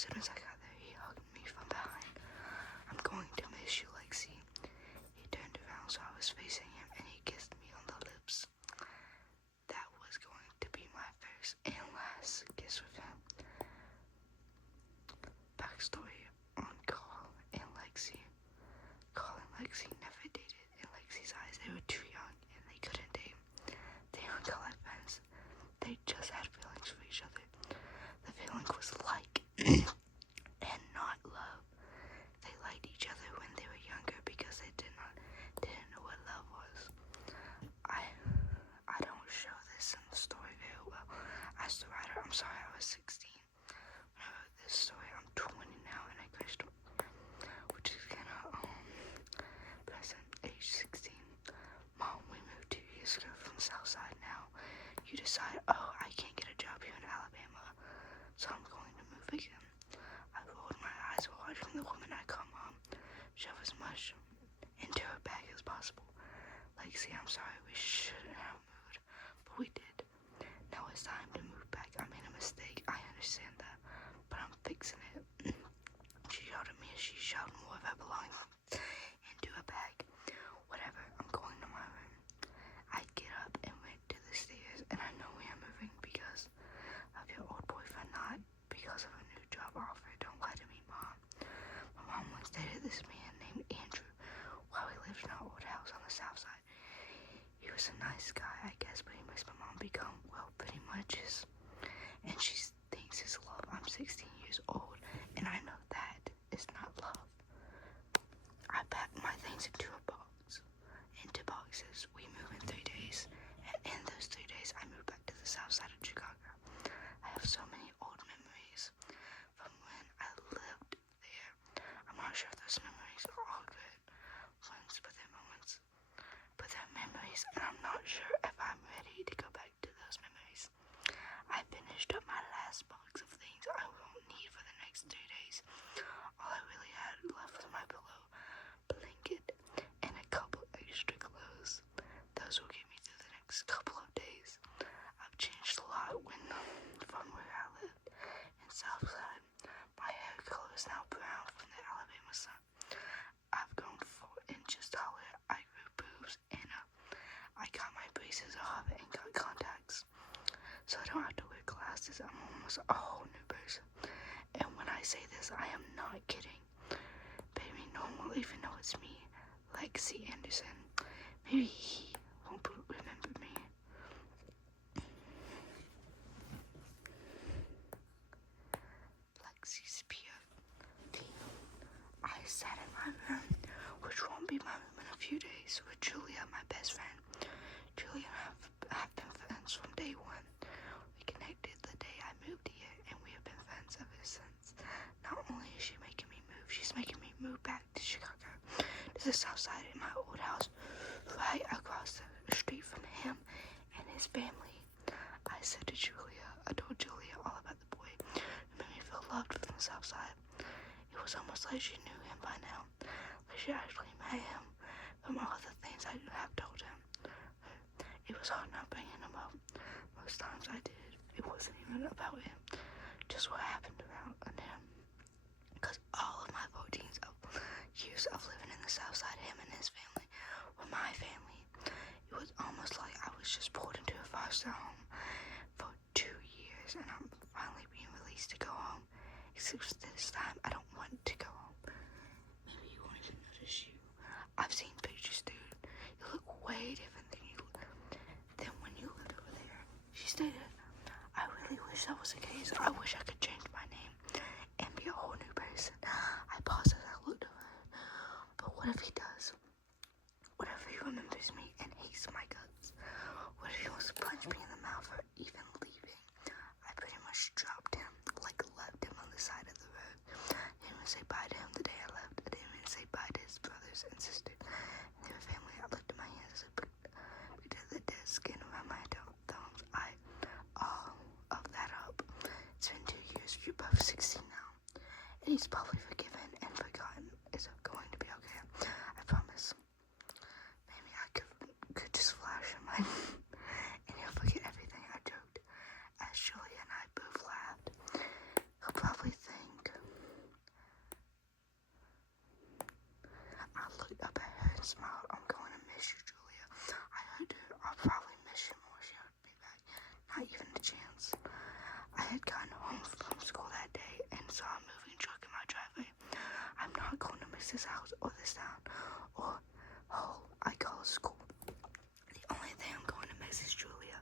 soon as I got there, he hugged me from behind. I'm going to miss you, Lexi. He turned around so I was facing him, and he kissed me on the lips. That was going to be my first and last kiss with him. Backstory on Carl and Lexi. Carl and Lexi never dated. In Lexi's eyes, they were too young and they couldn't date. They weren't like friends. They just had feelings for each other. The feeling was like and not love. They liked each other when they were younger because they didn't know what love was. I don't show this in the story very well. As the writer, I'm sorry I was 16 when I wrote this story. I'm 20 now and I crashed, which is kind of present age 16. Mom, we moved 2 years ago from the south side now. You decide, oh, I can't get a job here in Alabama, so I'm going to move again. I rolled my eyes while watching the woman I call Mom shove as much into her bag as possible. Lexi, I'm sorry, we shouldn't have moved, but we did. Now it's time to move back. I made a mistake, I understand that, but I'm fixing it. She yelled at me as she shoved more of her belongings into a bag. Whatever, I'm going to my room. I get up and went to the stairs, and I know we are moving because of your old boyfriend, not because of a new job offer. Don't lie to me, Mom. My mom once dated this man named Andrew while we lived in our old house on the south side. He was a nice guy, I guess, but he makes my mom become, well, pretty much his. And she thinks it's love. I'm 16 years old, and I know that is not love. I packed my things into boxes. We move in 3 days, and in those 3 days, I moved back to the south side of Chicago. I have so many old memories from when I lived there. I'm not sure if those memories are all good ones, but they're memories, and I'm not sure if I'm ready to go back to those memories. I finished up my last box of things I won't need for the next 3 days. All I really had left was my pillow, blanket, and a couple extra clothes. Those will get me through the next couple of days. I've changed a lot from where I lived in Southside. My hair color is now brown from the Alabama sun. I've grown 4 inches taller. I grew boobs and I got my braces off and got contacts, so I don't have to wear glasses. I'm almost a whole new person. And when I say this, I am not kidding. Baby, no one will even know it's me, Lexi Anderson. Maybe he won't remember me. Lexi's POV. I sat in my room, which won't be my room in a few days, with Julia, my best friend. Julia and I have been friends from day one. We connected the day I moved here, and we have been friends ever since. Not only is she making me move, she's making me move back to Chicago, to the south side in my old house, right across the street from him and his family. I told Julia all about the boy who made me feel loved from the south side. It was almost like she knew him by now, like she actually met him from all the things I have told him. It was hard not bringing him up. Most times I did. It wasn't even about him, just what happened around him. Because all of my 14 years of living in the south side, him and his family were my family. It was almost like I was just pulled into a foster home for 2 years, and I'm finally being released to go home. Except this time, I don't want to go home. Maybe you won't even notice you. I've seen pictures, dude. You look way different than when you lived over there. She stated, I really wish that was the case. I wish I could change my name and be a whole new person. I paused as I looked over her. But what if he does? What if he remembers me and hates my guts? What if he wants to punch me in the mouth for even leaving? I pretty much dropped him, like left him on the side of the road. I didn't even say bye to him the day I left. I didn't even say bye to his brothers and sisters and their family. I looked at my hands as I picked at the dead skin around my thumbs. All of that up. It's been 2 years. You're both 16 now. And he's probably forgiven and forgotten. It's going to be okay. I promise. Maybe I could just flash him and he'll forget everything. I joked as Julia and I both laughed. He'll probably think smiled, I'm going to miss you, Julia. I heard her. I'll probably miss you more. She would be back. Not even a chance. I had gotten home from school that day and saw a moving truck in my driveway. I'm not going to miss this house or this town or hole I call school. The only thing I'm going to miss is Julia.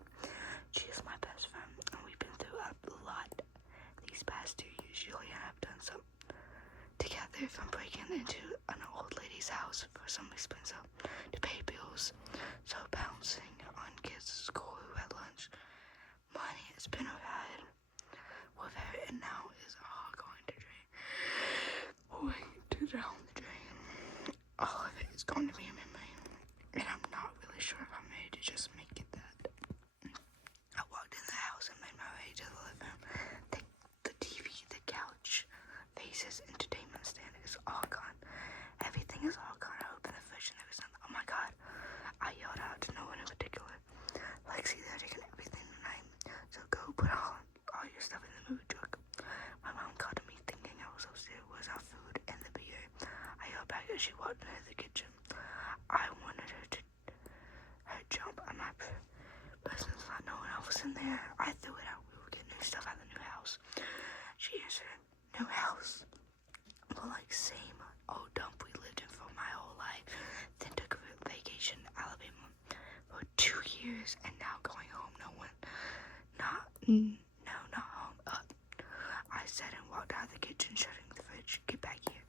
She is my best friend, and we've been through a lot these past 2 years. Julia and I have done some together, from breaking into an old lady's house for some expensive to pay bills, so bouncing on kids at school who had lunch. Money has been a ride with her, and now is all going to drain. Down the drain. All of it is going to be a memory, and I'm not really sure if I'm ready to just make it that. I walked in the house and made my way to the living room. The TV, the couch, vases, entertainment stand is all gone. Everything is all gone. I opened the fridge and there was nothing. Oh my god. I yelled out to no one in particular. Lexi, they're taking everything tonight, so go put all your stuff in the movie truck. My mom called me thinking I was upstairs. Was our food and the beer? I yelled back as she walked into the kitchen. I wanted her to jump on my business not knowing I was in there. I threw it out. We were getting new stuff out of the new house. She answered, new house? Well, like same old dump we lived in for my whole life. Then took a vacation to Alabama for 2 years and now going home. Not home. I said and walked out of the kitchen, shutting the fridge. Get back here.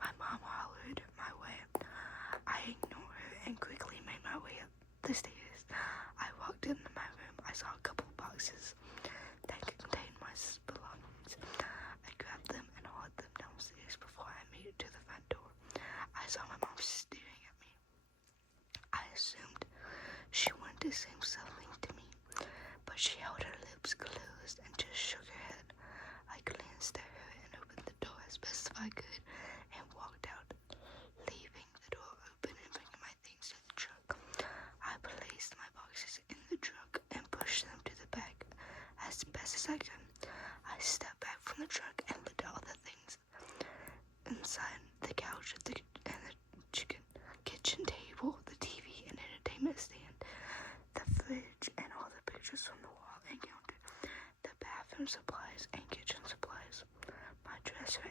My mom hollered my way. I ignored her and quickly made my way up the stairs. I walked into my room. I saw a couple of boxes that contained my belongings. I grabbed them and hauled them downstairs before I made it to the front door. I saw my mom staring at me. I assumed she wanted to say something to me, but she held her lips closed and just shook her head. I glanced at her and opened the door as best I could and walked out, leaving the door open and bringing my things to the truck. I placed my boxes in the truck and pushed them to the back as best as I could. I stepped back from the truck and looked at all the things inside: the couch, and the kitchen table, the TV and entertainment stand, the fridge, and all the pictures from the wall and counter, the bathroom supplies and kitchen supplies, my dresser